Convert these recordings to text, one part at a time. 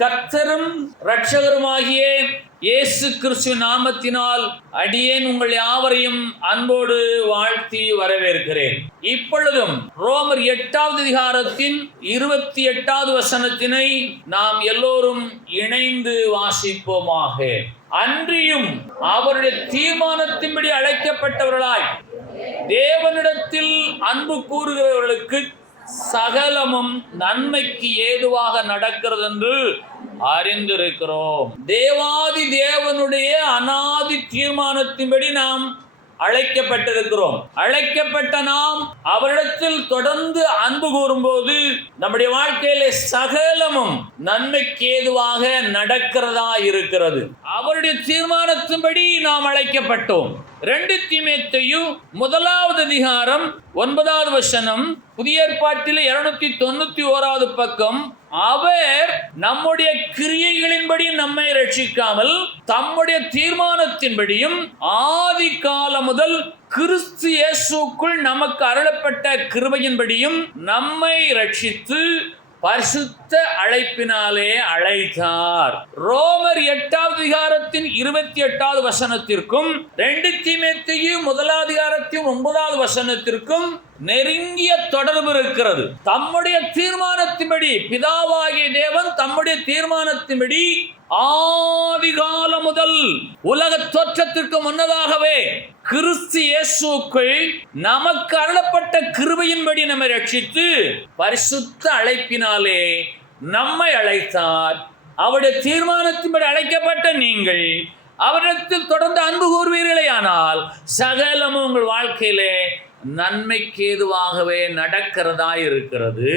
கர்த்தரும் இரட்சகருமாகிய இயேசு கிறிஸ்து நாமத்தினால் அடியேன் உங்கள் யாவரையும் அன்போடு வாழ்த்தி வரவேற்கிறேன். இப்பொழுதும் ரோமர் 8வது அதிகாரத்தின் 28வது வசனத்தினை நாம் எல்லோரும் இணைந்து வாசிப்போமாக. அன்றியும் அவருடைய தீர்மானத்தின்படி அழைக்கப்பட்டவர்களாய் தேவனிடத்தில் அன்பு கூறுகிறவர்களுக்கு சகலமும் நன்மைக்கு ஏதுவாக நடக்கிறது என்று அறிந்திருக்கிறோம். தேவாதி தேவனுடைய அநாதி தீர்மானத்தின்படி நாம் அழைக்கப்பட்டிருக்கிறோம். அழைக்கப்பட்ட நாம் அவரிடத்தில் தொடர்ந்து அன்பு கூறும்போது நம்முடைய வாழ்க்கையில சகலமும் நன்மைக்கு ஏதுவாக நடக்கிறதா இருக்கிறது. அவருடைய தீர்மானத்தின்படி நாம் அழைக்கப்பட்டோம். 2 தீமோத்தேயு 1வது அதிகாரம் 9வது வசனம், புதிய ஏற்பாட்டில் 291வது பக்கம். அவர் நம்முடைய கிரியைகளின்படி நம்மை ரட்சிக்காமல் தம்முடைய தீர்மானத்தின்படியும் ஆதி காலம் முதல் கிறிஸ்து இயேசுக்குள் நமக்கு அருளப்பட்ட கிருபையின்படியும் நம்மை ரட்சித்து பரிசுத்த அழைப்பினாலே அழைத்தார். ரோமர் 8வது அதிகாரத்தின் 28வது வசனத்திற்கும் 2 தீமோத்தேயு 1வது அதிகாரத்தின் 9வது வசனத்திற்கும் நெருங்கிய தொடர்பு இருக்கிறது. தம்முடைய தீர்மானத்தின்படி பிதாவாகிய தேவன் தம்முடைய தீர்மானத்தின்படி ஆதிகால முதல் உலக தோற்றத்திற்கு முன்னதாகவே கிறிஸ்து இயேசுக்குள் நமக்கு அருளப்பட்ட கிருபையின்படி நம்மை ரட்சித்து பரிசுத்த அழைப்பினாலே நம்மை அழைத்தார். அவருடைய தீர்மானத்தின்படி அழைக்கப்பட்ட நீங்கள் அவரிடத்தில் தொடர்ந்து அன்பு கூறுவீர்களே ஆனால் சகலமும் உங்கள் வாழ்க்கையிலே நன்மைக்கு ஏதுவாகவே நடக்கிறதா இருக்கிறது.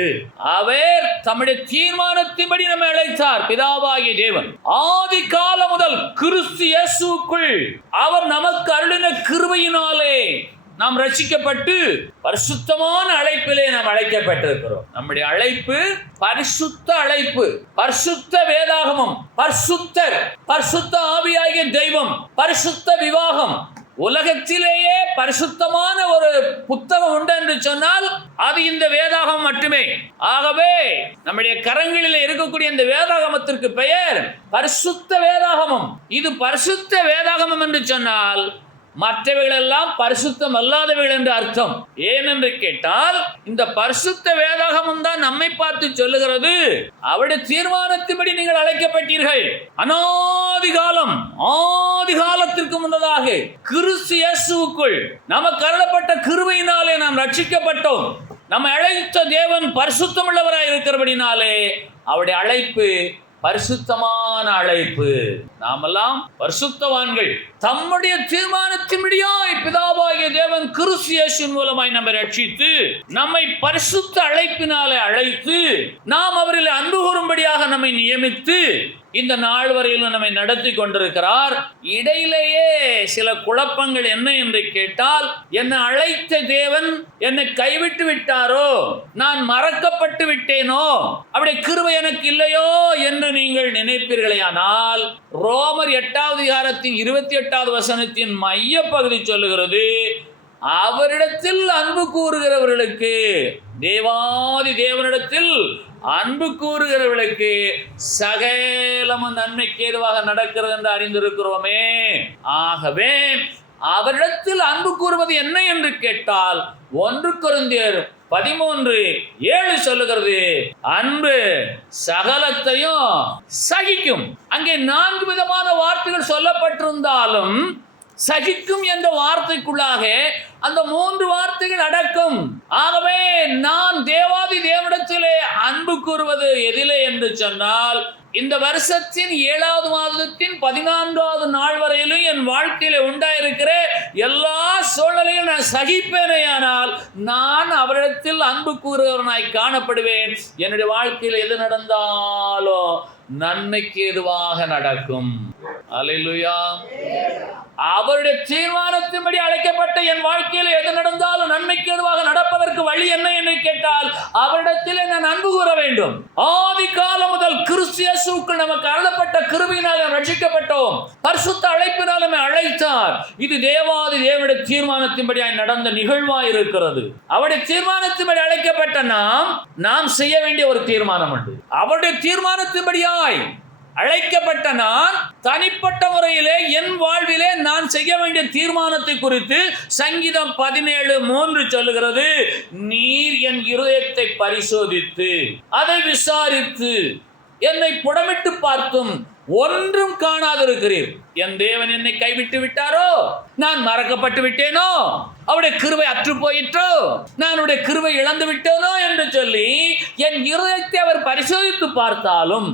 அவர் தம்முடைய தீர்மானத்தின்படி நம்மை அழைத்தார். பிதாவாகிய தேவன் ஆதி காலம் முதல் கிறிஸ்து இயேசுக்குள் அவர் நமக்கு அருளின கிருபையினாலே நாம் ரட்சிக்கப்பட்டு பரிசுத்தமான அழைப்பிலே நாம் அழைக்கப்பட்டிருக்கிறோம். நம்முடைய அழைப்பு பரிசுத்த அழைப்பு, பரிசுத்த வேதாகமம், பரிசுத்தர், பரிசுத்த ஆவியாகிய தெய்வம், பரிசுத்த விவாகம். உலகத்திலேயே பரிசுத்தமான ஒரு புத்தகம் உண்டு என்று சொன்னால் அது இந்த வேதாகமம் மட்டுமே. ஆகவே நம்முடைய கரங்களில் இருக்கக்கூடிய இந்த வேதாகமத்திற்கு பெயர் பரிசுத்த வேதாகமம். இது பரிசுத்த வேதாகமம் என்று சொன்னால் மற்றவைகள் எல்லாம் பரிசுத்தம் அல்லாதவைகள் என்று அர்த்தம். ஏனென்று கேட்டால் இந்த பரிசுத்த வேதாகமம் தான் நம்மை பார்த்து சொல்லுகிறது, அவருடைய தீர்மானத்தின்படி நீங்கள் அழைக்கப்பட்டீர்கள். அநாதி காலம், ஆதி காலத்திற்கு முன்னதாக கிறிஸ்து இயேசுவுக்குள் நமக்கு அருளப்பட்ட கிருபையினாலே நாம் ரட்சிக்கப்பட்டோம். நம்மை அழைத்த தேவன் பரிசுத்தம் உள்ளவராய் இருக்கிறபடினாலே அவருடைய அழைப்பு பரிசுத்தமான அழைப்பு. நாமெல்லாம் பரிசுத்தவான்கள். தம்முடைய தீர்மானத்தின்படியாய் பிதாவாகிய தேவன் கிறிஸ்து இயேசுவின் மூலமாய் நம்மை ரட்சித்து நம்மை பரிசுத்த அழைப்பினாலே அழைத்து நாம் அவரில் அன்பு கூறும்படியாக நம்மை நியமித்து இந்த நாள் வரையிலும் நம்மை நடத்தி கொண்டிருக்கிறார். இடையிலேயே சில குழப்பங்கள் என்ன என்று கேட்டால், என்னை அழைத்த தேவன் என்னை கைவிட்டு விட்டாரோ, நான் மறக்கப்பட்டு விட்டேனோ, அவருடைய கிருபை எனக்கு இல்லையோ என்று நீங்கள் நினைப்பீர்களேயானால் ரோமர் 8வது அதிகாரத்தின் 28வது வசனத்தின் மைய பகுதி சொல்லுகிறது, அவரிடத்தில் அன்பு கூறுகிறவர்களுக்கு, தேவாதி தேவனிடத்தில் அன்பு கூறுகிறவர்களுக்கு சகலமும் நன்மைக்கு ஏதுவாக நடக்கிறது என்று அறிந்திருக்கிறோமே. ஆகவே அவரிடத்தில் அன்பு கூறுவது என்ன என்று கேட்டால் 1 கொரிந்தியர் 13:7 சொல்லுகிறது, அன்பு சகலத்தையும் சகிக்கும். அங்கே 4 விதமான வார்த்தைகள் சொல்லப்பட்டிருந்தாலும் சகிக்கும் என்ற வார்த்தைக்குள்ளாக அந்த 3 வார்த்தைகள் அடக்கும். ஆகவே நான் தேவாதி தேவனிடத்திலே அன்பு கூறுவது எதிலே என்று சொன்னால், இந்த வருஷத்தின் 7வது மாதத்தின் 14வது நாள் வரையிலும் என் வாழ்க்கையில உண்டாயிருக்கிற எல்லா சூழ்நிலையும் நான் சகிப்பேனேயானால் நான் அவரிடத்தில் அன்பு கூறுகிறவனாய் காணப்படுவேன். என்னுடைய வாழ்க்கையில் எது நடந்தாலும் நன்மைக்கு எதுவாக நடக்கும். அல்லேலூயா. அவருடைய தீர்மானத்தின்படி அழைக்கப்பட்ட என் வாழ்க்கையில் எது நடந்தாலும் நன்மைக்கு எதுவாக நடப்பதற்கு வழி என்ன என்று கேட்டால் அவரிடத்திலே நான் அன்பு கூற வேண்டும். ஆதி காலம் முதல் கிறிஸ்து இயேசுவுக்குள் நமக்கு அருளப்பட்ட கிருபையினால் ரட்சிக்கப்பட்டோம். பரிசுத்த அழைப்பினால் நம்மை அழைத்தார். இது தேவாதி தேவனுடைய தீர்மானத்தின்படியாய் நடந்த நிகழ்வாய் இருக்கிறது. அவருடைய தீர்மானத்தின்படி அழைக்கப்பட்ட நாம் செய்ய வேண்டிய ஒரு தீர்மானம் உண்டு. அவருடைய தீர்மானத்தின்படியாய் அழைக்கப்பட்ட நான் தனிப்பட்ட முறையிலே என் வாழ்விலே நான் செய்ய வேண்டிய தீர்மானத்தை குறித்து சங்கீதம் 17:3 சொல்லுகிறது, நீர் என் இருதயத்தை பரிசோதித்து அதை விசாரித்து என்னை புடமிட்டு பார்த்தும் ஒன்றும் காணாதிருக்கிறீர். என் தேவன் என்னை கைவிட்டு விட்டாரோ, நான் மறக்கப்பட்டு விட்டேனோ, அவருடைய கிருபை அற்று போயிற்றோ, நான் அவருடைய கிருபை இழந்து விட்டேனோ என்று சொல்லி என் இருதயத்தை அவர் பரிசோதித்து பார்த்தாலும்,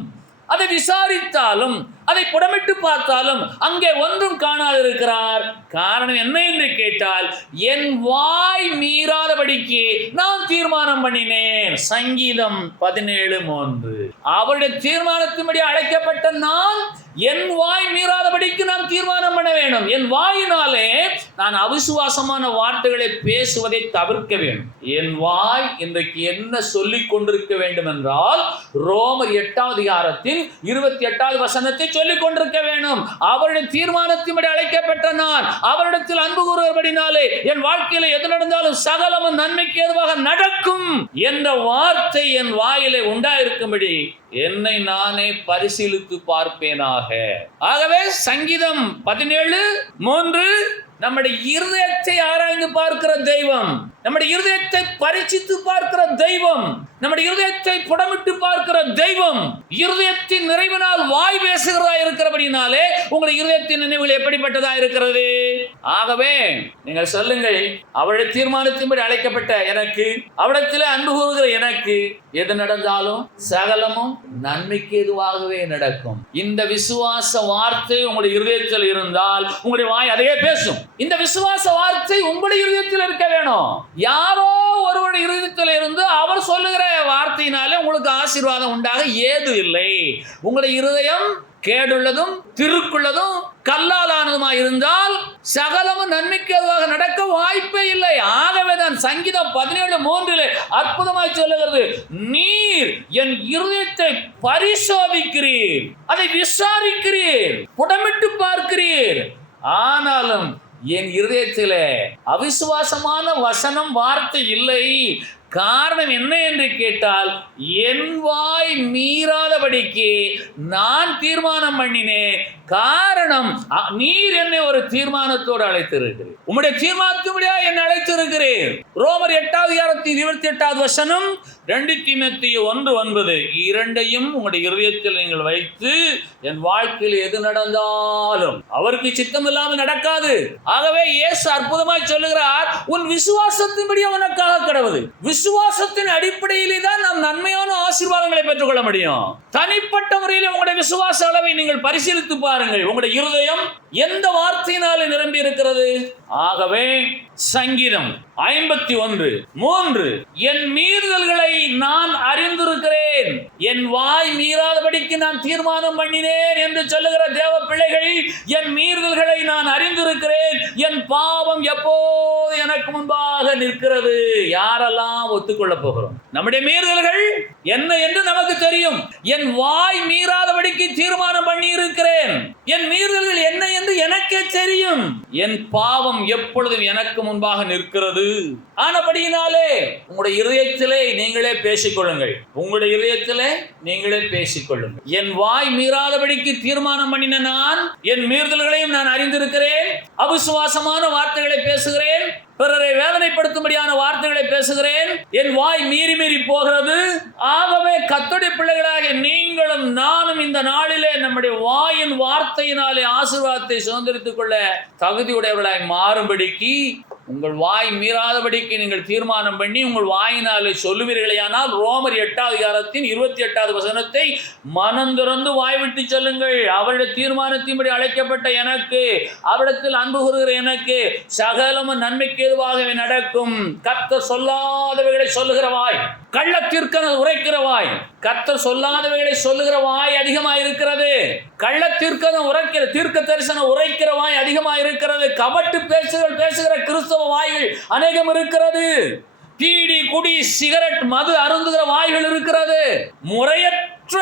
அதை விசாரித்தாலும், அதை புடமிட்டு பார்த்தாலும் அங்கே ஒன்றும் காணாதிருக்கிறார். காரணம் என்ன என்று கேட்டால், என் வாய் மீறாதபடிக்கு நான் தீர்மானம் பண்ணினேன். சங்கீதம் 17:3. அவருடைய தீர்மானத்தின்படி அழைக்கப்பட்ட நான் என் வாய் மீறாதபடிக்கு நான் தீர்மானம் பண்ண வேண்டும். என் வாயினாலே நான் அவிசுவாசமான வார்த்தைகளை பேசுவதை தவிர்க்க வேண்டும். என் வாய் இன்றைக்கு என்ன சொல்லிக் கொண்டிருக்க வேண்டும் என்றால், ரோமர் 8:28 சொல்லிக் கொண்டிருக்க வேண்டும். அவருடைய தீர்மானத்தின்படி அழைக்கப்பட்ட நான் அவரிடத்தில் அன்பு கூறுவபடினாலே என் வாழ்க்கையில எது நடந்தாலும் சகலமும் நன்மைக்கு ஏதுவாக நடக்கும் என்ற வார்த்தை என் வாயிலே உண்டாயிருக்கும்படி என்னை நானே பரிசீலித்து பார்ப்பேனாக. ஆகவே சங்கீதம் 17:3 நம்முடைய இருதயத்தை ஆராய்ந்து பார்க்கிற தெய்வம், நம்முடைய இருதயத்தை பரிசித்து பார்க்கிற தெய்வம், நம்முடைய இருதயத்தை புடமிட்டு பார்க்கிற தெய்வம். இருதயத்தின் நிறைவினால் வாய் பேசுகிறதா இருக்கிறபடினாலே உங்களுடைய இருதயத்தின் நினைவுகள் எப்படிப்பட்டதா இருக்கிறது? ஆகவே நீங்கள் சொல்லுங்கள், அவருடைய தீர்மானத்தின்படி அழைக்கப்பட்ட எனக்கு, அவரிடத்திலே அன்பு கூறுகிற எனக்கு எது நடந்தாலும் சகலமும் நன்மைக்கு எதுவாகவே நடக்கும். இந்த விசுவாச வார்த்தை உங்களுடைய இருதயத்தில் இருந்தால் உங்களுடைய வாய் அதையே பேசும். இந்த விசுவாச வார்த்தை உங்களுடைய இருதயத்தில் இருக்க வேணும். யாரோ ஒருவருடைய இருதயத்தில் இருந்து அவர் சொல்லுகிற வார்த்தையினாலே உங்களுக்கு ஆசீர்வாதம் உண்டாக ஏது இல்லை. உங்களுடைய இருதயம் கேடுள்ளதும் திருக்குள்ளதும் கல்லாலானதுமாய் இருந்தால் சகலமும் நன்மைக்கு எதுவாக நடக்க வாய்ப்பே இல்லை. ஆகவே தான் சங்கீதம் 17:3 அற்புதமாய் சொல்லுகிறது, நீர் என் இருதயத்தை பரிசோதிக்கிறீர், அதை விசாரிக்கிறீர், புடமிட்டு பார்க்கிறீர். ஆனாலும் என் இருதயத்திலே அவிசுவாசமான வசனம் வார்த்தை இல்லை. காரணம் என்ன என்று கேட்டால், என் வாய் மீறாதபடிக்கு நான் தீர்மானம் பண்ணினேன். காரணம், நீர் என்னை ஒரு தீர்மானத்தோடு அழைத்திருக்கிறீர். உம்முடைய தீர்மானத்தின்படியா என்னை அழைத்திருக்கிறீர். ரோமர் 8:28 2 தீமோத்தேயு 1:9 இரண்டையும் உங்களுடைய இருதயத்தில் நீங்கள் வைத்து என் வாழ்க்கையில் எது நடந்தாலும் அவருக்கு சித்தம் இல்லாமல் நடக்காது. ஆகவே இயேசு அற்புதமாய் சொல்லுகிறார், உன் விசுவாசத்தின்படி உனக்காக கடவுது. விசுவாசத்தின் அடிப்படையிலே தான் நாம் நன்மையான ஆசீர்வாதங்களை பெற்றுக்கொள்ள முடியும். தனிப்பட்ட முறையில் உங்களுடைய விசுவாச அளவை நீங்கள் பரிசீலித்து பாருங்கள். உங்களுடைய இருதயம் எந்த வார்த்தையினாலே நிரம்பி இருக்கிறது? ஆகவே சங்கீதம் 51:3 என் மீறுதல்களை நான் அறிந்திருக்கிறேன், என் வாய் மீறாதபடிக்கு நான் தீர்மானம் பண்ணினேன் என்று சொல்லுகிற தேவ பிள்ளைகள், என் மீறுதல்களை நான் அறிந்திருக்கிறேன், என் பாவம் எப்போது எனக்கு முன்பாக நிற்கிறது. யாரெல்லாம் ஒத்துக்கொள்ள போகிறோம்? நம்முடைய மீறுதல்கள் என்ன என்று நமக்கு தெரியும். என் வாய் மீறாதபடிக்கு தீர்மானம் பண்ணி இருக்கிறேன். என் மீறுதல்கள் என்ன என்று எனக்கே தெரியும். என் பாவம் எப்பொழுதும் எனக்கு முன்பாக நிற்கிறது. ஆனபடியினாலே உங்களுடைய இருதயத்திலே நீங்களே பேசிக்கொள்ளுங்கள். உங்களுடைய இருதயத்திலே நீங்களே பேசிக்கொள்ளுங்கள். என் வாய் மீறாதபடிக்கு தீர்மானம் பண்ணின நான் என் மீறுதல்களையும் நான் அறிந்திருக்கிறேன். அவிசுவாசமான வார்த்தைகளை பேசுகிறேன், பிறரை வேதனைப்படுத்தும்படியான வார்த்தைகளை பேசுகிறேன். என் வாய் மீறி மீறி போகிறது. ஆகவே கர்த்தருடைய பிள்ளைகளாக நீங்களும் நானும் இந்த நாளிலே நம்முடைய வாயின் வார்த்தையினாலே ஆசீர்வாதத்தை சுதந்திரித்துக் கொள்ள தகுதியுடையவர்களாய் மாறும்படிக்கு, உங்கள் வாய் மீறாதபடிக்கு நீங்கள் தீர்மானம் பண்ணி உங்கள் வாயினாலே சொல்லுவீர்களேயானால் ரோமர் 8:28 மனம் திறந்து வாய் விட்டு சொல்லுங்கள். அவருடைய தீர்மானத்தின்படி அழைக்கப்பட்ட எனக்கு, அவரிடத்தில் அன்பு கூறுகிற எனக்கு சகலமும் நன்மைக்கு ஏதுவாகவே நடக்கும். கர்த்தர் சொல்லாதவைகளை சொல்லுகிற வாய், கள்ளத்திற்கு உரைக்கிற வாய், கர்த்தர் சொல்லாதவைகளை சொல்லுகிற வாய் அதிகமாக இருக்கிறது. கள்ள தீர்க்க தரிசனம் உரைக்கிற வாய் அதிகமாக இருக்கிறது. கபட்டு பேசுகிற கிறிஸ்தவ வாய்கள் அநேகம் இருக்கிறது. பீடி, குடி, சிகரெட், மது அருந்துகிற வாய்கள் இருக்கிறது. முறையற்ற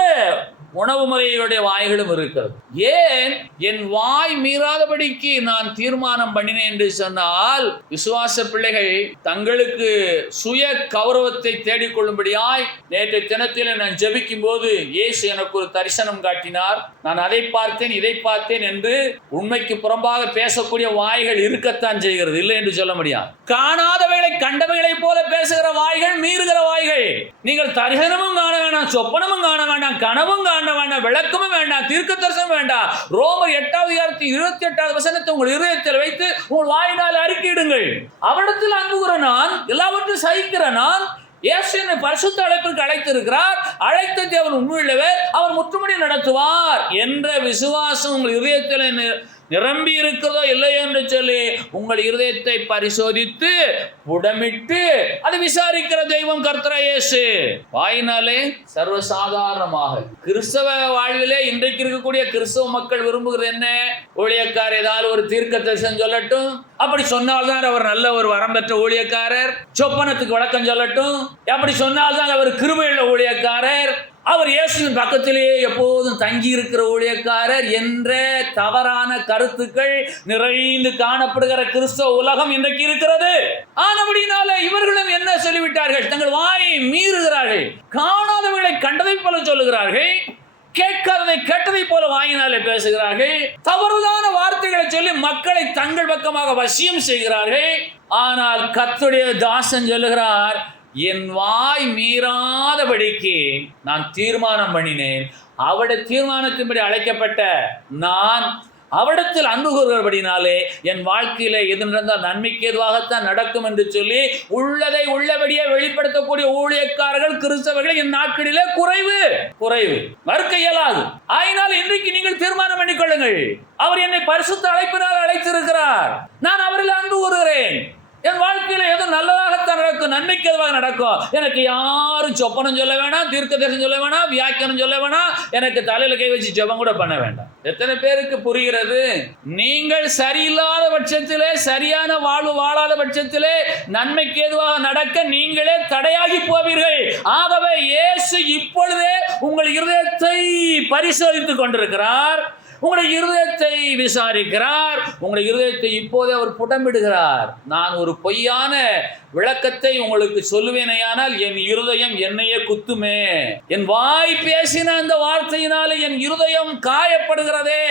உணவு முறையுடைய வாய்களும் இருக்கிறது. ஏன் என் வாய் மீறாதபடிக்கு நான் தீர்மானம் பண்ணினேன் என்று சொன்னால், விசுவாச பிள்ளைகள் தங்களுக்கு சுய கௌரவத்தை தேடிக்கொள்ளும்படியாய் நேற்று தினத்தில் நான் ஜெபிக்கும் போது இயேசு எனக்கு ஒரு தரிசனம் காட்டினார். நான் அதை பார்த்தேன், இதை பார்த்தேன் என்று உண்மைக்கு புறம்பாக பேசக்கூடிய வாய்கள் இருக்கத்தான் செய்கிறது, இல்லை என்று சொல்ல முடியாது. காணாதவைகளை கண்டவைகளை போல பேசுகிற வாய்கள் மீறுகிற வாய்கள். நீங்கள் தரிசனமும் காண வேண்டாம், சொப்பனமும் காண வேண்டாம், கனவும் காண வேண்டாம், விளக்கமும் வேண்டாம், தீர்க்க தரிசனம் வேண்டாம். ரோமர் 8:28 உங்கள் இதயத்தில் வைத்து உங்கள் வாயினால் அறிக்கையிடுங்கள். அவரிடத்தில் அன்பு கூற நான், எல்லாவற்றையும் சகிக்கிற நான், இயேசு என்னை பரிசுத்த அழைப்பிற்கு அழைத்திருக்கிறார், அழைத்த தேவன் உண்மையுள்ளவர், அவர் முற்றுமுடி நடத்துவார் என்ற விசுவாசம் உங்கள் இதயத்தில் நிரம்பி இருக்கிறதோ இல்லையோ என்று சொல்லி உங்கள் இருதயத்தை பரிசோதித்து புடமிட்டு அதை விசாரிக்கிற தெய்வம் கர்த்தராகிய இயேசு. வாயினாலே சர்வசாதாரணமாக கிறிஸ்தவ வாழ்விலே இன்றைக்கு இருக்கக்கூடிய கிறிஸ்தவ மக்கள் விரும்புகிறது என்ன? ஊழியக்காரர் ஏதாவது ஒரு தீர்க்க தரிசனம் சொல்லட்டும், அப்படி சொன்னால்தான் அவர் நல்ல ஒரு வரம் பெற்ற ஊழியக்காரர். சொப்பனத்துக்கு விளக்கம் சொல்லட்டும், அப்படி சொன்னால்தான் அவர் கிருபையுள்ள ஊழியக்காரர். அவர் இயேசுவின் பக்கத்திலேயே எப்போதும் தங்கி இருக்கிற ஊழியக்காரர் என்ற தவறான கருத்துக்கள் நிறைந்து காணப்படுகிற கிறிஸ்தவ உலகம் இன்றைக்கு இருக்கிறது. ஆனபடினால இவர்களும் என்ன சொல்லிவிட்டார்கள்? தங்கள் வாயை மீறுகிறார்கள். காணாதவர்களை கண்டதை போல சொல்லுகிறார்கள், கேட்காததை கேட்டதை போல வாயினாலே பேசுகிறார்கள். தவறுதான வார்த்தைகளை சொல்லி மக்களை தங்கள் பக்கமாக வசியம் செய்கிறார்கள். ஆனால் கர்த்தருடைய தாசன் சொல்லுகிறார், என் வாய் மீறாதபடிக்கு நான் தீர்மானம் பண்ணினேன். அவருடைய தீர்மானத்தின்படி அழைக்கப்பட்ட நான் அவரிடத்தில் அன்பு கூறுகிறபடினாலே என் வாழ்க்கையில எது நடந்தால் நன்மைக்கு ஏதுவாகத்தான் நடக்கும் என்று சொல்லி உள்ளதை உள்ளபடியே வெளிப்படுத்தக்கூடிய ஊழியக்காரர்கள் கிறிஸ்தவர்கள் என் நாட்களிலே குறைவு மறுக்க இயலாது. ஆயினால் இன்றைக்கு நீங்கள் தீர்மானம் பண்ணிக்கொள்ளுங்கள். அவர் என்னை பரிசுத்த அழைப்பினால் அழைத்திருக்கிறார், நான் அவரில் அன்பு கூறுகிறேன். என் வாழ்க்கையில எது நல்லதாகத்தான் நடக்கும், நன்மைக்கு எதுவாக நடக்கும். எனக்கு யாரும் சொப்பனம் சொல்ல வேணாம், தீர்க்க தரிசனம் சொல்ல வேணாம், வியாக்கியானம் சொல்ல வேணாம், எனக்கு தலையில கை வச்சு ஜெபம் கூட பண்ண வேண்டாம். எத்தனை பேருக்கு புரிகிறது? நீங்கள் சரியில்லாத பட்சத்திலே, சரியான வாழ்வு வாழாத பட்சத்திலே நன்மைக்கு எதுவாக நடக்க நீங்களே தடையாகி போவீர்கள். ஆகவே இயேசு இப்பொழுதே உங்கள் இருதயத்தை பரிசோதித்துக் கொண்டிருக்கிறார், உங்களுடைய இருதயத்தை விசாரிக்கிறார், உங்களுடைய இருதயத்தை இப்போதே அவர் புடமிடுகிறார். நான் ஒரு பொய்யான விளக்கத்தை உங்களுக்கு சொல்லுவேனையானால் என் இருதயம் என்னையே குத்துமே. என் வாய் பேசின அந்த வார்த்தையினால என் இருதயம் காயப்படுகிறதே.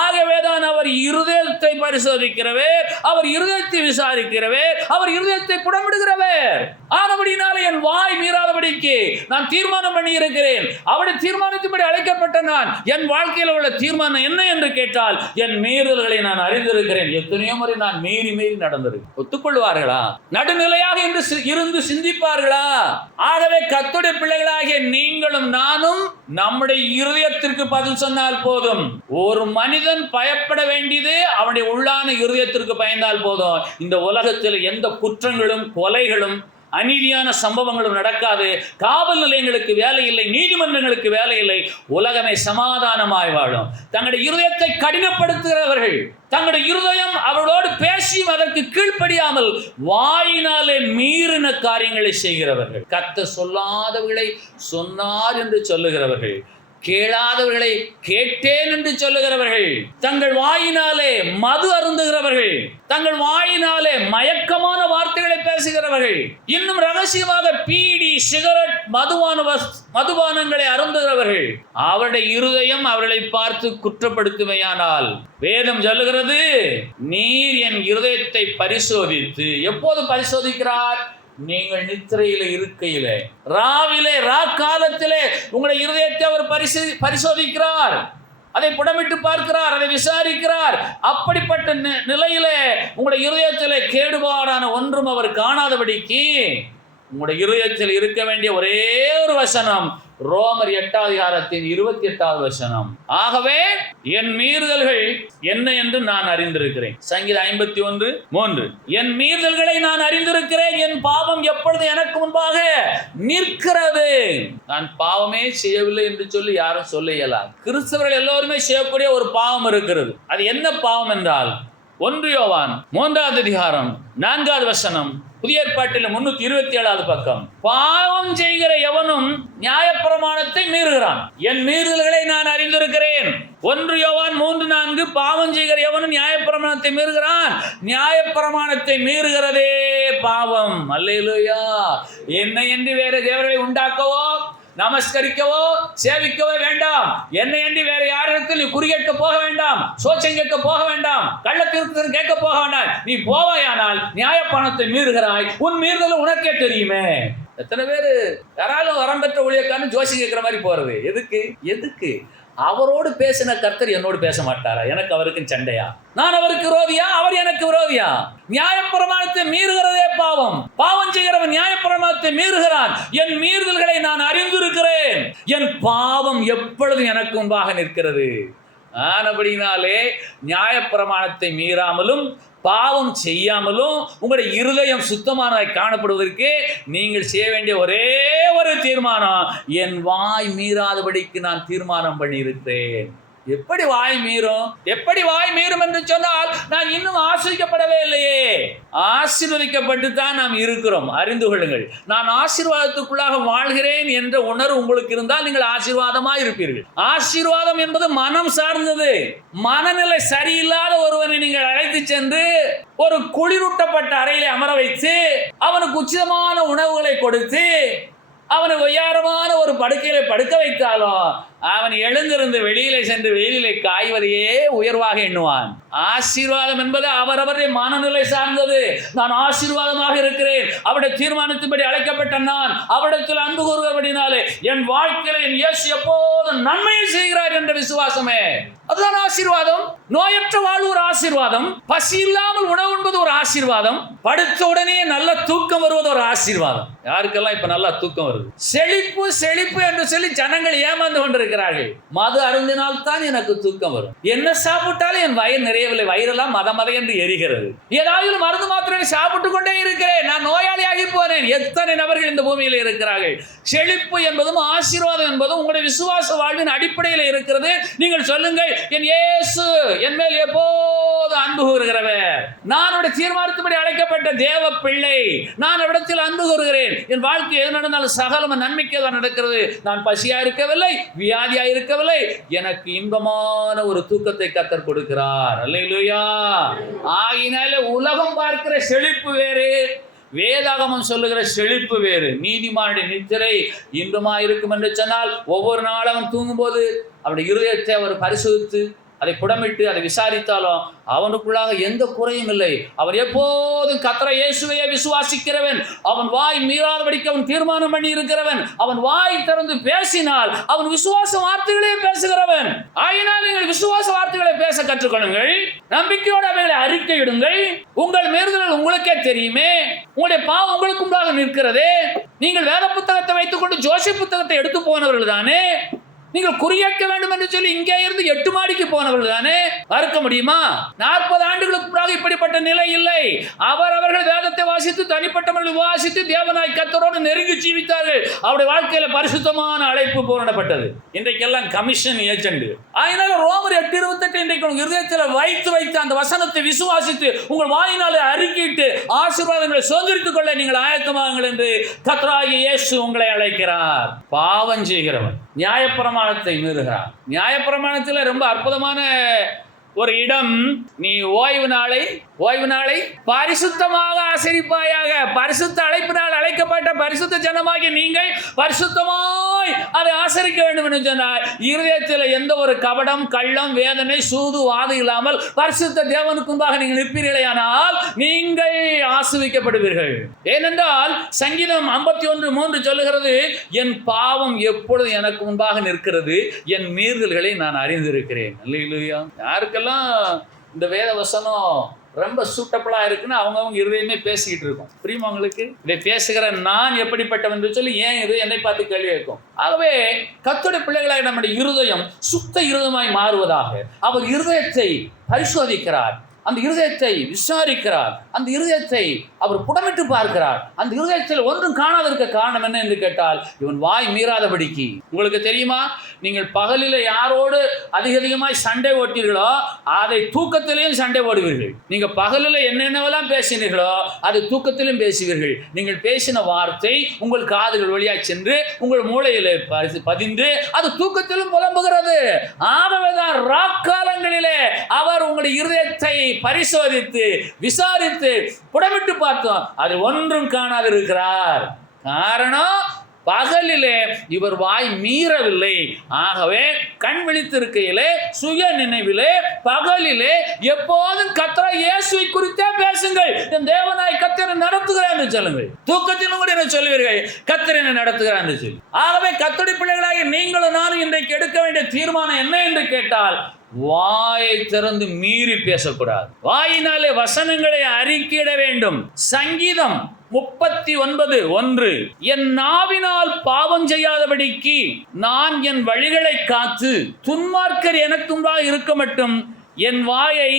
ஆகவேதான் அவர் இருதயத்தை பரிசோதிக்கிறவர், அவர் இருதயத்தை விசாரிக்கிறவர், அவர் இருதயத்தை புடமிடுகிறவர். ஆனபடினால என் வாய் மீறாதபடிக்கு நான் தீர்மானம் பண்ணி இருக்கிறேன். அவருடைய தீர்மானத்தின்படி அழைக்கப்பட்ட நான், என் வாழ்க்கையில் உள்ள தீர்மானம் என்ன என்று கேட்டால் என் மீறல்களை நான் அறிந்திருக்கிறேன். எத்தனையோ முறை நான் மீறி நடந்திருக்கேன். ஒத்துக்கொள்வார்களா? நடுநிலையாக இருந்து சிந்திப்பார்களா? ஆகவே கர்த்தருடைய பிள்ளைகளாகிய நீங்களும் நானும் நம்முடைய இருதயத்திற்கு பதில் சொன்னால் போதும். ஒரு மனிதன் பயப்பட வேண்டியது அவனுடைய உள்ளான இருதயத்திற்கு பயந்தால் போதும். இந்த உலகத்தில் எந்த குற்றங்களும் கொலைகளும் அநீதியான சம்பவங்களும் நடக்காது. காவல் நிலையங்களுக்கு வேலை இல்லை, நீதிமன்றங்களுக்கு வேலை இல்லை. உலகமே சமாதானமாய் வாழும். தங்களுடைய இருதயத்தை கடினப்படுத்துகிறவர்கள், தங்களுடைய இருதயம் அவர்களோடு பேசியும் அதற்கு கீழ்ப்படியாமல் வாயினாலே மீறின காரியங்களை செய்கிறவர்கள், கர்த்தர் சொல்லாதவர்களை சொன்னார் என்று சொல்லுகிறவர்கள், கேளாதவர்களை கேட்டேன் என்று சொல்லுகிறவர்கள், தங்கள் வாயினாலே மது அருந்துகிறவர்கள், தங்கள் வாயினாலே மயக்கமான வார்த்தைகளை பேசுகிறவர்கள், இன்னும் ரகசியமாக பீடி, சிகரெட், மதுபானங்களை அருந்துகிறவர்கள், அவருடைய இருதயம் அவர்களை பார்த்து குற்றப்படுத்துமையானால் வேதம் சொல்லுகிறது, நீர் என் இருதயத்தை பரிசோதித்து. எப்போது பரிசோதிக்கிறார்? நீங்கள் நித்திரையில இருக்கையிலே, ராவிலே, ராக்காலத்திலே உங்களுடைய இருதயத்தை அவர் பரிசோதிக்கிறார், அதை புடமிட்டு பார்க்கிறார், அதை விசாரிக்கிறார். அப்படிப்பட்ட நிலையிலே உங்களுடைய இருதயத்திலே கேடுபாடான ஒன்றும் அவர் காணாதபடிக்கு உங்களுடைய இருதயத்தில் இருக்க வேண்டிய ஒரே ஒரு வசனம் ரோமர் 8:28 வசனம். ஆகவே என் மீறுதல்கள் என்ன என்று நான் அறிந்திருக்கிறேன். சங்கீதம் 51:3. என் மீறுதல்களை நான் அறிந்திருக்கிறேன், என் பாவம் எப்பொழுது எனக்கு முன்பாக நிற்கிறது. நான் பாவமே செய்யவில்லை என்று சொல்லி யாரும் சொல்ல இயலாது. கிறிஸ்தவர்கள் எல்லோருமே செய்யக்கூடிய ஒரு பாவம் இருக்கிறது. அது என்ன பாவம் என்றால் 1 யோவான் 3:4 வசனம், புதிய ஏற்பாட்டில் 327 பக்கம். பாவம் செய்கிற எவனும் நியாயப்பிரமாணத்தை மீறுகிறான், என் மீறுதல்களை நான் அறிந்திருக்கிறேன். 1 யோவான் 3:4. பாவம் செய்கிற எவனும் நியாயப்பிரமாணத்தை மீறுகிறான், நியாயப்பிரமாணத்தை மீறுகிறதே பாவம். அல்லேலூயா. என்னை என்று வேறு தேவர்களை உண்டாக்கவோ நமஸ்கரிக்கவோ சேவிக்கவோ வேண்டாம். என்னை அன்றி வேற யாரிடத்தில் நீ குறிகேட்க போக வேண்டாம், சோச்சம் கேட்க போக வேண்டாம், கள்ளத்திற்கு கேட்க போக வேண்டாம். நீ போவாயானால் நியாயப்பணத்தை மீறுகிறாய், உன் மீறுதல் உனக்கே தெரியுமே. எத்தனை பேர் யாராலும் வரம் பெற்ற ஊழியக்காரன் ஜோசி கேட்கிற மாதிரி போறது? எதுக்கு? அவரோடு பேசின கர்த்தர் என்னோடு பேச மாட்டாரா? எனக்கு அவருக்கும் சண்டையா? நான் அவருக்கு விரோதியா, அவர் எனக்கு விரோதியா? நியாயப்பிரமாணத்தை மீறுகிறதே பாவம். பாவம் செய்கிறவன் நியாயப்பிரமாணத்தை மீறுகிறான். என் மீறுதல்களை நான் அறிந்திருக்கிறேன், என் பாவம் எப்பொழுதும் எனக்கு முன்பாக நிற்கிறது. ஆனபடினாலே நியாயப்பிரமாணத்தை மீறாமலும் பாவம் செய்யாமலும் உங்களுடைய இருதயம் சுத்தமானதாய் காணப்படுவதற்கு நீங்கள் செய்ய வேண்டிய ஒரே ஒரு தீர்மானம், என் வாய் மீறாதபடிக்கு நான் தீர்மானம் பண்ணியிருக்கிறேன். எப்படி வாய் மீறும் என்று சொன்னால் நான் இன்னும் ஆசீர்வதிக்கப்படவே இல்லையே. ஆசீர்வதிக்கப்பட்டு தான் நாம் இருக்கிறோம். அறிந்து கொள்ளுங்கள், நான் ஆசீர்வாதத்துக்குள்ளாக வாழ்கிறேன் என்ற உணர்வு உங்களுக்கு இருந்தால் நீங்கள் ஆசீர்வாதமாக இருப்பீர்கள். ஆசீர்வாதம் என்பது மனம் சார்ந்தது. மனநிலை சரியில்லாத ஒருவனை நீங்கள் அழைத்து சென்று ஒரு குளிரூட்டப்பட்ட அறையிலே அமர வைத்து அவனுக்கு உச்சிதமான உணவுகளை கொடுத்து அவனை உயரமான ஒரு படுக்கையில படுக்க வைத்தாலும் அவன் எழுந்திருந்து வெளியிலே சென்று வெயிலிலே காய்வதையே உயர்வாக எண்ணுவான். ஆசீர்வாதம் என்பது அவரவருடைய மனநிலை சார்ந்தது. நான் ஆசீர்வாதமாக இருக்கிறேன், அவருடைய தீர்மானத்தின்படி அழைக்கப்பட்ட நான் அவரிடத்தில் அன்பு கூறுகிறபடினாலே என் வாழ்க்கையில என் இயேசு எப்போதும் நன்மையை செய்கிறார் என்ற விசுவாசமே, அதுதான் ஆசீர்வாதம். நோயற்ற வாழ்வு ஒரு ஆசீர்வாதம், பசி இல்லாமல் உணவு என்பது ஒரு ஆசீர்வாதம், படுத்த உடனே நல்ல தூக்கம் வருவது ஒரு ஆசீர்வாதம். யாருக்கெல்லாம் இப்ப நல்லா தூக்கம் வருது? செழிப்பு என்று சொல்லி ஜனங்கள் ஏமாந்து கொண்டிருக்கிறார்கள். மது அருந்தினால் தான் எனக்கு தூக்கம் வரும், என்ன சாப்பிட்டாலும் என் வயிறு நிறையவில்லை, வயிறெல்லாம் மத என்று எரிகிறது, ஏதாவது மருந்து மாத்திரை சாப்பிட்டு கொண்டே இருக்கிறேன், நான் நோயாளியாகி போனேன். எத்தனை நபர்கள் இந்த பூமியில் இருக்கிறார்கள். செழிப்பு என்பதும் ஆசீர்வாதம் என்பதும் உங்களுடைய விசுவாச வாழ்வின் அடிப்படையில் இருக்கிறது. நீங்கள் சொல்லுங்கள், என் இயேசு என் மேல் எப்போது அன்பு கூறுகிறவர், நான் அவருடைய தீர்மானத்தின்படி அழைக்கப்பட்ட தேவ பிள்ளை, நான் அவரிடத்தில் அன்பு கூறுகிறேன், என் வாழ்க்கை எது நடந்தாலும் சகலம நன்மைக்கு தான் நடக்கிறது, நான் பசியா இருக்கவில்லை, வியாதியா இருக்கவில்லை, எனக்கு இன்பமான ஒரு தூக்கத்தை கர்த்தர் கொடுக்கிறார். அல்லேலூயா. ஆகினால உலகம் பார்க்கிற செழிப்பு வேறு, வேதாகமம் சொல்லுகிற செழிப்பு வேறு. நீதிமானுடைய நித்திரை இன்பமா இருக்கும் என்று சொன்னால் ஒவ்வொரு நாளும் அவன் தூங்கும் போது அவருடைய இருதயத்தை அவர் பரிசோதித்து அதை புடமிட்டு அதை விசாரித்தாலும் அவனுக்குள்ளாக எந்த குறையும் இல்லை. அவன் எப்போதும் கர்த்தர் இயேசுவையே விசுவாசிக்கிறவன், அவன் வாய் மீறாதபடிக்கு அவன் தீர்மானம் பண்ணி இருக்கிறவன், அவன் வாய் திறந்து பேசினால் அவன் விசுவாச வார்த்தைகளே பேசுகிறவன். ஆயினால் நீங்கள் விசுவாச வார்த்தைகளை பேச கற்றுக்கொள்ளுங்கள், நம்பிக்கையோடு அவைகளை அறிக்கையிடுங்கள். உங்கள் மீறுதல்கள் உங்களுக்கே தெரியுமே, உங்களுடைய பாவம் உங்களுக்கு முன்பாக நிற்கிறதே. நீங்கள் வேத புத்தகத்தை வைத்துக் கொண்டு ஜோசி புத்தகத்தை எடுத்து போனவர்கள் தானே. நீங்கள் குறியேற்க வேண்டும் என்று சொல்லி இங்கே இருந்து 8 மாடிக்கு போனவர்கள் தானே. மறுக்க முடியுமா? 40 ஆண்டுகளுக்கு முன்பாக இப்படிப்பட்ட நிலை இல்லை. அவர்கள் வேதத்தை வாசித்து தனிப்பட்டவர்கள் வாசித்து தேவனாய் கர்த்தரோடு நெருங்கி ஜீவித்தார்கள். அவருடைய வாழ்க்கையில பரிசுத்தமான அழைப்பு பூரணப்பட்டது. இன்றைக்கெல்லாம் கமிஷன் ஏஜென்ட். அதனால ரோமர் 8:28 இன்றைக்கு உங்கள் இருதயத்தில் வைத்து அந்த வசனத்தை விசுவாசித்து உங்கள் வாயினாலே அறிக்கையிட்டு ஆசீர்வாதங்களை சுதந்திரித்துக் கொள்ள நீங்கள் ஆயத்தமாகுங்கள் என்று கர்த்தராகிய இயேசு உங்களை அழைக்கிறார். பாவம் செய்கிறவன் நியாயப்பிரமாணத்தை மீறுகிறான். நியாயப்பிரமாணத்தில் ரொம்ப அற்புதமான ஒரு இடம், நீ ஓய்வு நாளை பரிசுத்தமாக ஆசரிப்பாயாக. பரிசுத்த அழைப்பினால் அழைக்கப்பட்ட பரிசுத்த ஜனமாகி நீங்கள் பரிசுத்தமாய் அதை ஆசரிக்க வேண்டும் என்று சொன்னார். இருதயத்தில் எந்த ஒரு கபடம், கள்ளம், வேதனை, சூது, வாது இல்லாமல் பரிசுத்த தேவனுக்கு முன்பாக நீங்கள் நிற்பீர்களேயானால் நீங்கள் ஆசீர்வதிக்கப்படுவீர்கள். ஏனென்றால் சங்கீதம் 51:3 சொல்லுகிறது, என் பாவம் எப்பொழுது எனக்கு முன்பாக நிற்கிறது, என் மீறுதல்களை நான் அறிந்திருக்கிறேன். அல்லேலூயா. யாருக்கெல்லாம் இந்த வேத வசனம் ரொம்ப சூட்டபிளா இருக்குன்னு அவங்க இருதயமே பேசிக்கிட்டு இருக்கும். புரியுமா உங்களுக்கு? இதை பேசுகிற நான் எப்படிப்பட்டவன் என்று சொல்லி ஏன் இது என்னை பார்த்து கேள்வி கேட்கும். ஆகவே கர்த்தருடைய பிள்ளைகளாக நம்முடைய இருதயம் சுத்த இருதயமாய் மாறுவதாக அவர் இருதயத்தை பரிசோதிக்கிறார், அந்த இருதயத்தை விசாரிக்கிறார், அந்த இருதயத்தை அவர் புடமிட்டு பார்க்கிறார். அந்த இருதயத்தில் ஒன்றும் காணாதிருக்க காரணம் என்ன என்று கேட்டால், இவன் வாய் மீறாதபடிக்கு. உங்களுக்கு தெரியுமா, நீங்கள் பகலில் யாரோடு அதிகமாய் சண்டை ஓட்டீர்களோ அதை தூக்கத்திலையும் சண்டை ஓடுவீர்கள். நீங்க பகலில் என்னென்னவெல்லாம் பேசினீர்களோ அது தூக்கத்திலும் பேசுவீர்கள். நீங்கள் பேசின வார்த்தை உங்கள் காதுகள் வழியாக சென்று உங்கள் மூளையில் பதிந்து அது தூக்கத்திலும் புலம்புகிறது. ஆகவேதான் ராக்காலங்களிலே அவர் உங்களுடைய இருதயத்தை பரிசோதித்து விசாரித்து புடமிட்டு பார்த்தோம், அது ஒன்றும் காணாதிருக்கிறார். காரணம், பகலிலே இவர் வாய் மீறவில்லை. ஆகவே கண் விழித்திருக்கையிலே சுய நினைவிலே பகலிலே எப்போதும் கர்த்தராகிய இயேசுவை குறித்தே பேசுங்கள். என் தேவனாய் கர்த்தரை நடத்துகிறார் என்று சொல்லுங்கள். தூக்கத்திலும் கூட என்ன சொல்வீர்கள்? கர்த்தர் என்னை நடத்துகிறார் என்று சொல்லி. ஆகவே கர்த்தருடைய பிள்ளைகளாகிய நீங்களும் நானும் இன்றைக்கு எடுக்க வேண்டிய தீர்மானம் என்ன என்று கேட்டால், வாயை திறந்து மீறி பேசக்கூடாது. வாயினாலே வசனங்களை அறிக்கையிட வேண்டும். சங்கீதம் 39:1, என் நாவினால் பாவம் செய்யாதபடிக்கு நான் என் வழிகளை காத்து துன்மார்க்கர் எனக்கு முன்பாக இருக்க மட்டும் என் வாயை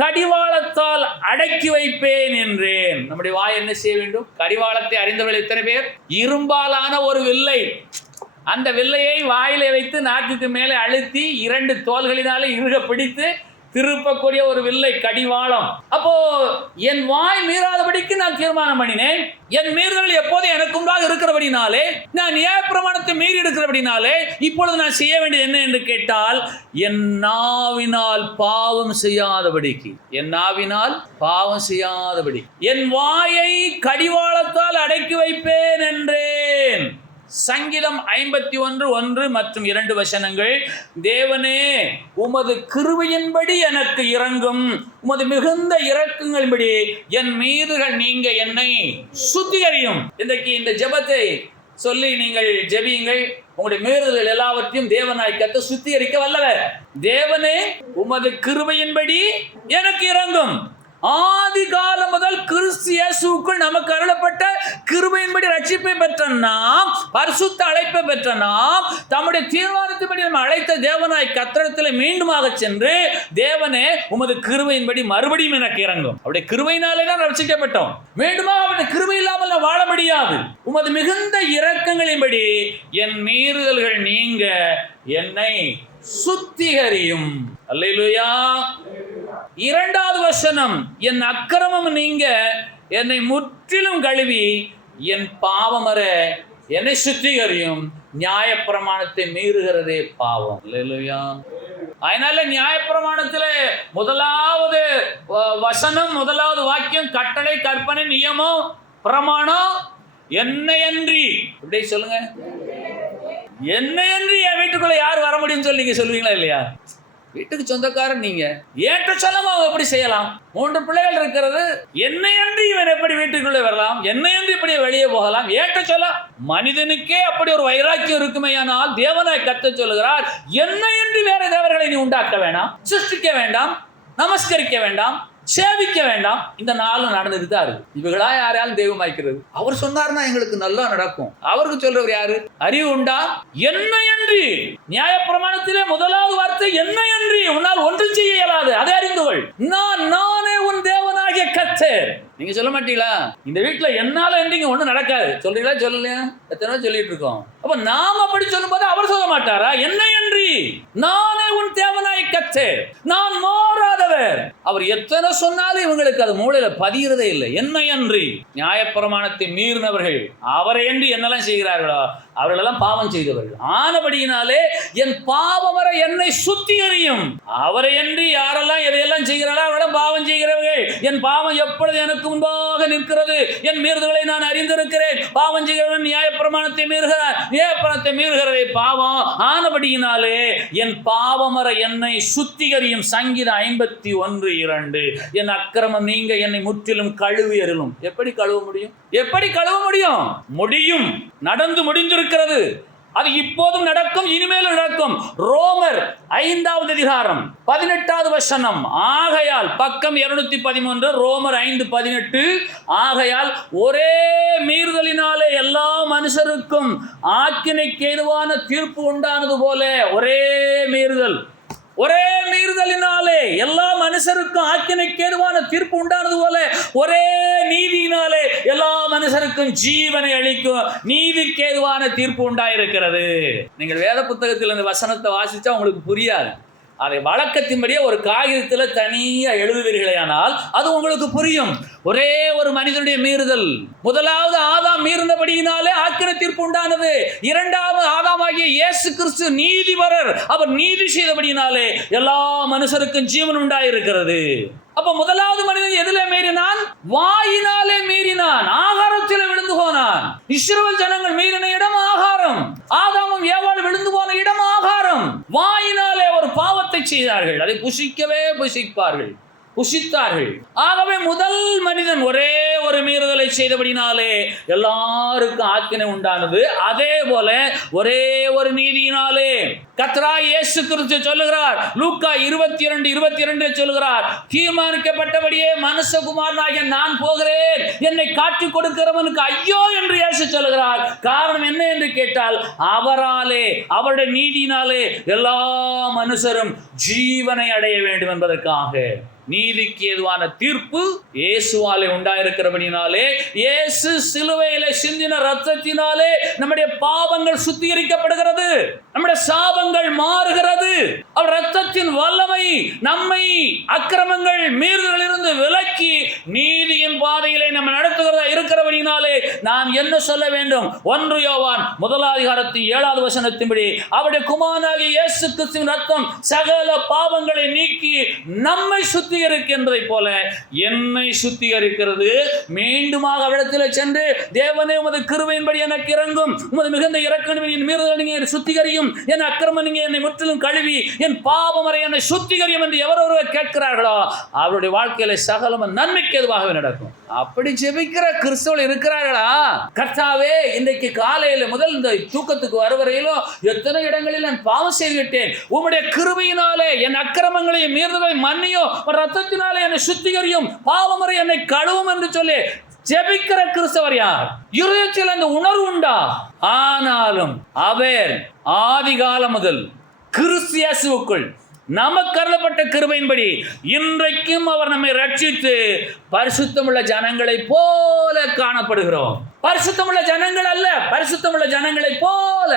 கடிவாளத்தால் அடக்கி வைப்பேன் என்றேன். நம்முடைய வாய் என்ன செய்ய வேண்டும்? கடிவாளத்தை அறிந்தவர்கள் எத்தனை பேர்? இரும்பாலான ஒரு வில்லை, அந்த வில்லையை வாயிலை வைத்து நாக்குக்கு மேலே அழுத்தி 2 தோள்களினாலே இறுக பிடித்து திருப்பக்கூடிய ஒரு வில்லை, கடிவாளம். அப்போ என் வாய் மீறாதபடிக்கு நான் தீர்மானம் பண்ணினேன். என் மீறுதல் எப்போது எனக்கு முன்பாக இருக்கிறபடினாலே, நான் நியாயப்பிரமாணத்தை மீறி இருக்கிறபடினாலே இப்பொழுது நான் செய்ய வேண்டியது என்ன என்று கேட்டால், என் நாவினால் பாவம் செய்யாதபடிக்கு, என் நாவினால் பாவம் செய்யாதபடி என் வாயை கடிவாளத்தால் அடக்கி வைப்பேன் என்றேன். சங்கீதம் 51:1 மற்றும் 2 வசனங்கள், தேவனே உமது கிருபையின்படி எனக்கு இரங்கும், உமது மிகுந்த இரக்கங்களின்படி என் மீறுகள் நீங்க என்னை சுத்திகரியும். இன்றைக்கு இந்த ஜெபத்தை சொல்லி நீங்கள் ஜெபியுங்கள். உங்களுடைய மீறுதல் எல்லாவற்றையும் தேவனாய் கர்த்தர் சுத்திகரிக்க வல்லவர். தேவனே உமது கிருபையின்படி எனக்கு இரங்கும். ஆதி காலம் முதல் கிறிஸ்து இயேசுவுக்குள் நமக்கு அருளப்பட்ட கிருபையின்படி ரட்சிப்பை பெற்ற நாம், பரிசுத்த அழைப்பை பெற்ற நாம், தம்முடைய தீர்மானத்தின்படி நம்ம அழைத்த தேவனாய் கர்த்தரிடத்தில் மீண்டுமாக சென்று, தேவனே உமது கிருபையின்படி மறுபடியும் எனக்கு இறங்கும். அவருடைய கிருபையினாலே தான் ரட்சிக்கப்பட்டோம். மீண்டுமாக அவருடைய கிருபை இல்லாமல் நான் வாழ முடியாது. உமது மிகுந்த இரக்கங்களின்படி என் மீறுதல்கள் நீங்க என்னை சுத்திகரியும். அல்லேலூயா. 2வது வசனம், என் அக்கிரமம் நீங்க என்னை முற்றிலும் கழுவி என் பாவமற என்னை சுத்திகரியும். நியாயப்பிரமாணத்தை மீறுகிறதே பாவம். அல்லேலூயா. அதனால நியாயப்பிரமாணத்தில் முதலாவது வசனம், முதலாவது வாக்கியம், கட்டளை, கற்பனை, நியமம், பிரமாணம், என்னையன்றி, இப்படி சொல்லுங்க, என்னையன்றி என் வீட்டுக்குள்ள யார் வர முடியும்னு சொல்லி நீங்க சொல்லுவீங்களா இல்லையா? வீட்டுக்கு சொந்தக்காரன் நீங்க, ஏற்ற சொல்லாம அவன் எப்படி செய்யலாம்? 3 பிள்ளைகள் இருக்கிறது, என்னையன்றி இவன் எப்படி வீட்டுக்குள்ளே வரலாம்? என்னையன்றி இப்படி வெளியே போகலாம்? ஏற்ற சொல்ல மனிதனுக்கே அப்படி ஒரு வைராக்கியம் இருக்குமேயானால் தேவனாய் கர்த்தர் சொல்லுகிறார், என்னையன்றி வேற தேவர்களை நீ உண்டாக்க வேண்டாம், சிருஷ்டிக்க வேண்டாம், நமஸ்கரிக்க வேண்டாம், சேவிக்க வேண்டாம். இந்த நாளும் நடந்துட்டு தான் இருக்கு. இவங்களா யாரையாலும் தெய்வமாய்க்கிறது? அவர் சொன்னார்னா எங்களுக்கு நல்லா நடக்கும். அவருக்கு சொல்றவர் யாரு? அறிவு உண்டா? என்னையன்றி. நியாயப்பிரமாணத்திலே முதலாவது வார்த்தை என்னையன்றி உன்னால் ஒன்றும் செய்ய இயலாது, அதை அறிந்துகொள். நானே உன் தேவனாகிய கர்த்தர். நீங்க சொல்ல மாட்டீங்களா? இந்த வீட்டுல என்னால என்றீங்க ஒண்ணு நடக்காது சொல்றீங்களா? சொல்லலையா? எத்தனை சொல்லிட்டு இருக்கோம். அப்ப நாம் அப்படி சொல்லும் போது அவர் சொல்ல மாட்டாரா? என்னையன்றி நானே உன் தேவனாகிய கர்த்தர், நான் மாறாதவர். அவர் எத்தனை சொன்னாலும் இவங்களுக்கு அது மூளையில பதிகிறதே இல்லை. என்னையன்றி. நியாயப்பிரமாணத்தை மீறினவர்கள் அவரை என்று என்னெல்லாம் செய்கிறார்களோ அவர்களெல்லாம் பாவம் செய்தவர்கள். ஆனபடியினாலே என் பாவம் வர என்னை சுத்திகரியும். அவரை என்று யாரெல்லாம் எதையெல்லாம் செய்கிறார்களோ அவரெல்லாம் பாவம் செய்கிறவர்கள். என் பாவம் எப்பொழுது எனக்கு முன்பாக நிற்கிறது, என் மீறுதல்களை நான் அறிந்திருக்கிறேன். பாவம் செய்கிறவன் நியாயப்பிரமாணத்தை மீறுகிறார், நியாயப்பிரமாணத்தை மீறுகிறதே பாவம். ஆனபடியினாலே என் பாவம் வர என்னை சுத்திகரியும். சங்கீதம் 51:2, என் அக்கிரமம் நீங்க என்னை முற்றிலும் கழுவி அருளும். எப்படி கழுவ முடியும்? எப்படி கழுவ முடியும்? முடியும். நடந்து முடிந்திருக்கிறது. அது இப்போதும் நடக்கும், இனிமேலும் நடக்கும். ரோமர் 5வது அதிகாரம் 18வது வசனம். ஆகையால் பக்கம் 213, ரோமர் 5:18. ஆகையால் ஒரே மீறுதலினாலே எல்லா மனுஷருக்கும் ஆக்கினைக்கு ஏதுவான தீர்ப்பு உண்டானது போல, ஒரே மீறுதலினாலே எல்லா மனுஷருக்கும் ஆக்கினைக்கு ஏதுவான தீர்ப்பு உண்டானது போல, ஒரே நீதியினாலே எல்லா மனுஷருக்கும் ஜீவனை அளிக்கும் நீதிக்கு ஏதுவான தீர்ப்பு உண்டாயிருக்கிறது. நீங்கள் வேத புத்தகத்தில் இந்த வசனத்தை வாசிச்சா உங்களுக்கு புரியாது. அதை வழக்கத்தின்படியே ஒரு காகிதத்தில் தனியா எழுதுவீர்களேயானால் அது உங்களுக்கு புரியும். ஒரே ஒரு மனிதனுடைய மீறுதல். முதலாவது ஆதாம் மீறினபடியினாலே ஆக்கினை தீர்ப்பு உண்டானது. இரண்டாவது ஆதாமாகிய இயேசு கிறிஸ்து நீதிபரர், அவர் நீதி செய்தபடியினாலே எல்லா மனுஷருக்கும் ஜீவன் உண்டாயிருக்கிறது. அப்ப முதலாவது மனிதன் எதில மீறினான்? வாயினாலே மீறினான், ஆகாரத்தில் விழுந்து போனான். இஸ்ரவேல் ஜனங்கள் மீறின இடம் ஆகாரம், ஆதாமும் ஏவாள் விழுந்து போன இடம் ஆகாரம். வாயினாலே ஒரு பாவத்தை செய்தார்கள், அதை புசித்தார்கள். ஆகவே முதல் மனிதன் ஒரே ஒரு மீறுதலை செய்தபடினாலே எல்லாருக்கும் ஆக்கினை உண்டானது. அதே போல ஒரே ஒரு நீதியினாலே கர்த்தராகிய இயேசு கிறிஸ்து சொல்லுகிறார், லூக்கா 22:22 சொல்லுகிறார், தீர்மானிக்கப்பட்டபடியே மனுஷகுமாரனாகிய நான் போகிறேன், என்னை காட்டிக் கொடுக்கிறவனுக்கு ஐயோ என்று இயேசு சொல்லுகிறார். காரணம் என்ன என்று கேட்டால், அவராலே, அவருடைய நீதியினாலே எல்லா மனுஷரும் ஜீவனை அடைய வேண்டும் என்பதற்காக. நீதிக்கு ஏதுவான தீர்ப்பு இயேசுவாலே உண்டாயிருக்கிறபடினாலே, இயேசு சிலுவையிலே சிந்தின ரத்தத்தினாலே நம்முடைய பாவங்கள் சுத்திகரிக்கப்படுகிறது, நம்முடைய சாபங்கள் மாறுகிறது. அவர் ரத்தத்தின் வல்லமை நம்மை அக்கிரமங்கள் மீறுதலிலிருந்து விலக்கி நீதியின் பாதையிலே நம்ம நடத்துகிறதா இருக்கிறபடினாலே நாம் என்ன சொல்ல வேண்டும்? 1 யோவான் 1:7 வசனத்தின்படி அவருடைய குமாரனாகிய இயேசு கிறிஸ்துவின் ரத்தம் சகல பாவங்களை நீக்கி நம்மை சுத்திகரிக்கின்றதை போல என்னை சுத்திகரிக்கிறது. மீண்டுமாக அவரிடத்தில் சென்று, தேவனே உமது கிருபையின்படி எனக்கு இறங்கும், உமது மிகுந்த இரக்கத்தின் மீறுதலை சுத்திகரியும், என் அக்கிரமம் என்னை முற்றிலும் கழுவி என் பாவமறை என்னை சுத்திகரியும் என்று எவரொருவர் கேட்கிறார்களோ அவருடைய வாழ்க்கையில சகலமும் நன்மைக்கு எதுவாகவே நடக்கும். அப்படி ஜெபிக்கிற கிறிஸ்தவர்கள் இருக்கிறார்களா? கர்த்தாவே, இன்றைக்கு காலையில முதல் இந்த தூக்கத்துக்கு வருவரையிலும் எத்தனை இடங்களில் நான் பாவம் செய்துவிட்டேன், உம்முடைய கிருபையினாலே என் அக்கிரமங்களையும் மீறுதலை மன்னியும், ரத்தத்தினாலே என்னை சுத்திகரியும், பாவமறை என்னை கழுவும் என்று சொல்லி ஜெபிக்கிற கிறிஸ்தவர் யார்? இருதயத்தில் அந்த உணர்வு உண்டா? ஆனாலும் அவர் ஆதிகாலம் முதல் கிறிஸ்து இயேசுவுக்குள் நமக்கு அருளப்பட்ட கிருபையின்படி இன்றைக்கும் அவர் நம்மை ரட்சித்து பரிசுத்தமுள்ள ஜனங்களை போல காணப்படுகிறோம். பரிசுத்தமுள்ள ஜனங்கள் அல்ல, பரிசுத்தமுள்ள ஜனங்களை போல.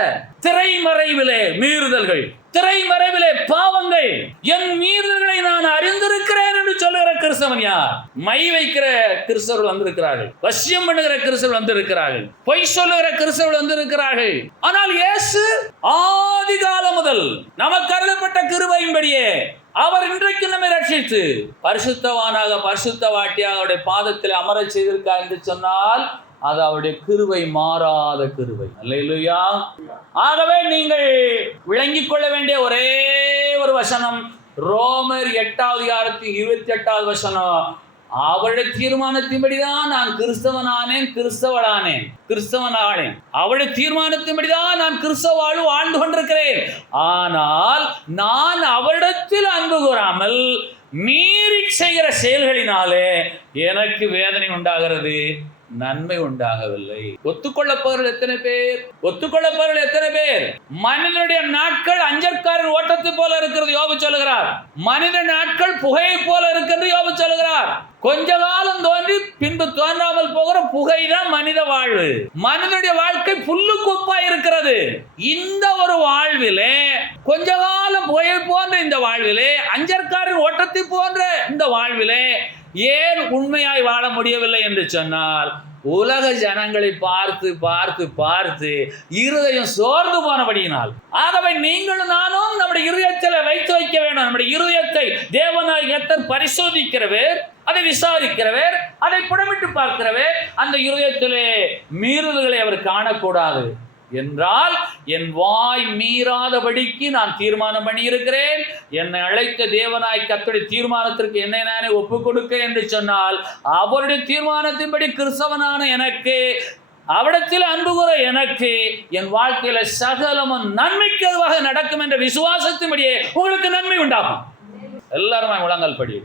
திரைமறைவிலே மீறுதல்கள், திரைமறைவிலே பாவங்கள், என் மீறுதல்களை நான் அறிந்திருக்கிறேன் என்று சொல்லுகிற கிறிஸ்தவன் யார்? மை வைக்கிற கிறிஸ்தவர்கள் வந்திருக்கிறார்கள், வசியம் பண்ணுகிற கிறிஸ்தவர்கள் வந்திருக்கிறார்கள், பொய் சொல்லுகிற கிறிஸ்தவர்கள் வந்திருக்கிறார்கள். ஆனால் இயேசு ஆதி காலம் முதல் நமக்கு அருளப்பட்ட கிருபையின்படியே அவர் இன்றைக்கு நம்மை ரட்சித்து பரிசுத்தவானாக, பரிசுத்தவாட்டியாக அவருடைய பாதத்தில் அமர செய்திருக்கார் என்று சொன்னால் அது அவருடைய கிருபை, மாறாத கிருபை. அல்லேலூயா. ஆகவே நீங்கள் விளங்கிக் கொள்ள வேண்டிய ஒரே ஒரு வசனம் ரோமர் 8:28 வசனம். அவருடைய தீர்மானத்தின்படிதான் நான் கிறிஸ்தவனானேன். அவருடைய தீர்மானத்தின்படிதான் நான் கிறிஸ்தவ வாழ்ந்து கொண்டிருக்கிறேன். ஆனால் நான் அவரிடத்தில் அன்பு கூறாமல் மீறி செய்கிற செயல்களினாலே எனக்கு வேதனை உண்டாகிறது, நன்மை உண்டாகவில்லை. ஒத்துக்கொள்ளப்பவர்கள் எத்தனை பேர்? மனிதனுடைய நாட்கள் அஞ்சற்காரன் ஓட்டத்தை போல இருக்கிறது யோபு சொல்லுகிறார். மனித நாட்கள் புகையை போல இருக்கிறது யோபு சொல்லுகிறார். கொஞ்ச காலம் தோன்றி பின்பு தோன்றாமல் போகிற புகைதான் மனித வாழ்வு. மனிதனுடைய வாழ்க்கை புல்லு கொப்பா இருக்கிறது. இந்த ஒரு வாழ்விலே, கொஞ்ச காலம் புகையை போன்ற இந்த வாழ்விலே, அஞ்சற்காரன் ஓட்டத்தை போன்ற இந்த வாழ்விலே ஏன் உண்மையாய் வாழ முடியவில்லை என்று சொன்னால், உலக ஜனங்களை பார்த்து பார்த்து பார்த்து இருதயம் சோர்ந்து போனபடியினால். ஆகவே நீங்களும் நானும் நம்முடைய இருதயத்தில் வைத்து வைக்க வேண்டும். நம்முடைய இருதயத்தை தேவனாய் கர்த்தர் பரிசோதிக்கிறவர், அதை விசாரிக்கிறவர், அதை புடமிட்டு பார்க்கிறவர். அந்த இருதயத்திலே மீறுதல்களை அவர் காணக்கூடாது என்றால், என் வாய் மீறாதபடிக்கு நான் தீர்மானம் பண்ணி இருக்கிறேன். என்னை அழைத்த தேவனாய் கர்த்தருடைய தீர்மானத்திற்கு என்னை நானே ஒப்புக் கொடுக்க என்று சொன்னால், அவருடைய தீர்மானத்தின்படி கிறிஸ்தவனான எனக்கு அவரிடத்தில் அன்பு கூற எனக்கு என் வாழ்க்கையில சகலமும் நன்மைக்கு அதுவாக நடக்கும் என்ற விசுவாசத்தின்படியே உங்களுக்கு நன்மை உண்டாகும். எல்லாருமே முழங்கால் படி.